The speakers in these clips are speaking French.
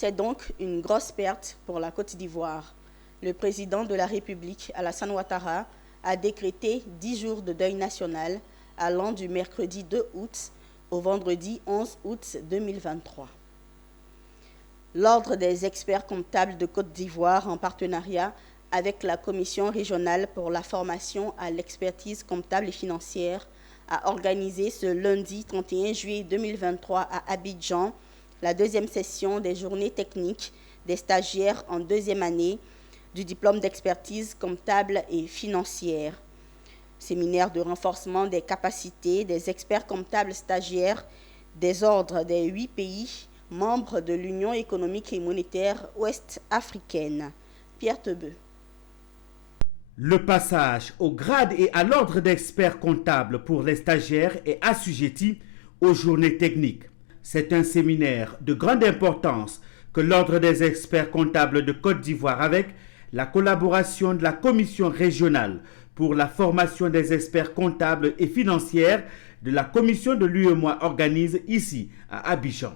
C'est donc une grosse perte pour la Côte d'Ivoire. Le président de la République, Alassane Ouattara, a décrété 10 jours de deuil national allant du mercredi 2 août au vendredi 11 août 2023. L'Ordre des experts comptables de Côte d'Ivoire, en partenariat avec la Commission régionale pour la formation à l'expertise comptable et financière, a organisé ce lundi 31 juillet 2023 à Abidjan la deuxième session des journées techniques des stagiaires en deuxième année du diplôme d'expertise comptable et financière. Séminaire de renforcement des capacités des experts comptables stagiaires des ordres des 8 pays membres de l'Union économique et monétaire ouest-africaine. Pierre Tebeu. Le passage au grade et à l'ordre d'experts comptables pour les stagiaires est assujetti aux journées techniques. C'est un séminaire de grande importance que l'Ordre des experts comptables de Côte d'Ivoire, avec la collaboration de la Commission régionale pour la formation des experts comptables et financières de la Commission de l'UEMOA, organise ici à Abidjan.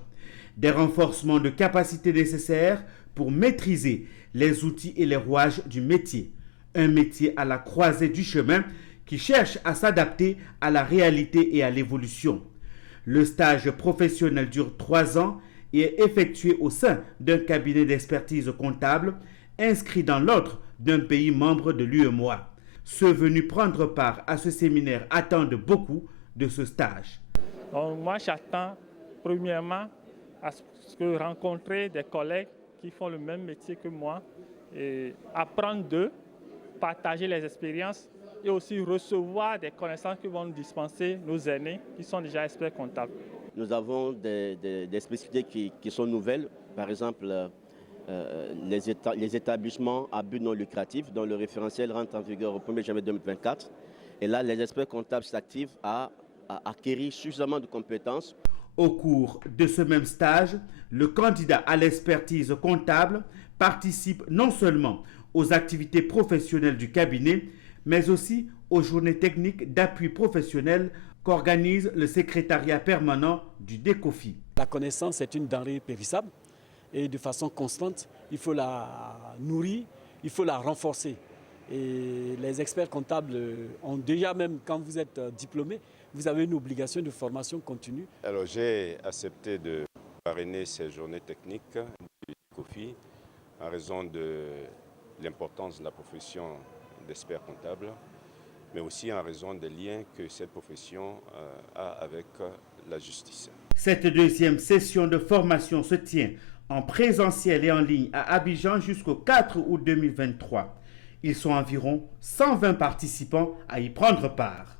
Des renforcements de capacités nécessaires pour maîtriser les outils et les rouages du métier. Un métier à la croisée du chemin qui cherche à s'adapter à la réalité et à l'évolution. Le stage professionnel dure 3 ans et est effectué au sein d'un cabinet d'expertise comptable inscrit dans l'ordre d'un pays membre de l'UEMOA. Ceux venus prendre part à ce séminaire attendent beaucoup de ce stage. Donc moi, j'attends premièrement à ce que rencontrer des collègues qui font le même métier que moi et apprendre d'eux, partager les expériences et aussi recevoir des connaissances que vont nous dispenser nos aînés qui sont déjà experts comptables. Nous avons des spécificités qui sont nouvelles, par exemple les établissements à but non lucratif dont le référentiel rentre en vigueur au 1er janvier 2024. Et là, les experts comptables s'activent à acquérir suffisamment de compétences. Au cours de ce même stage, le candidat à l'expertise comptable participe non seulement aux activités professionnelles du cabinet, mais aussi aux journées techniques d'appui professionnel qu'organise le secrétariat permanent du DECOFI. La connaissance est une denrée périssable et de façon constante, il faut la nourrir, il faut la renforcer. Et les experts comptables ont déjà, même quand vous êtes diplômé, vous avez une obligation de formation continue. Alors j'ai accepté de parrainer ces journées techniques du DECOFI en raison de l'importance de la profession d'expert comptable, mais aussi en raison des liens que cette profession a avec la justice. Cette deuxième session de formation se tient en présentiel et en ligne à Abidjan jusqu'au 4 août 2023. Ils sont environ 120 participants à y prendre part.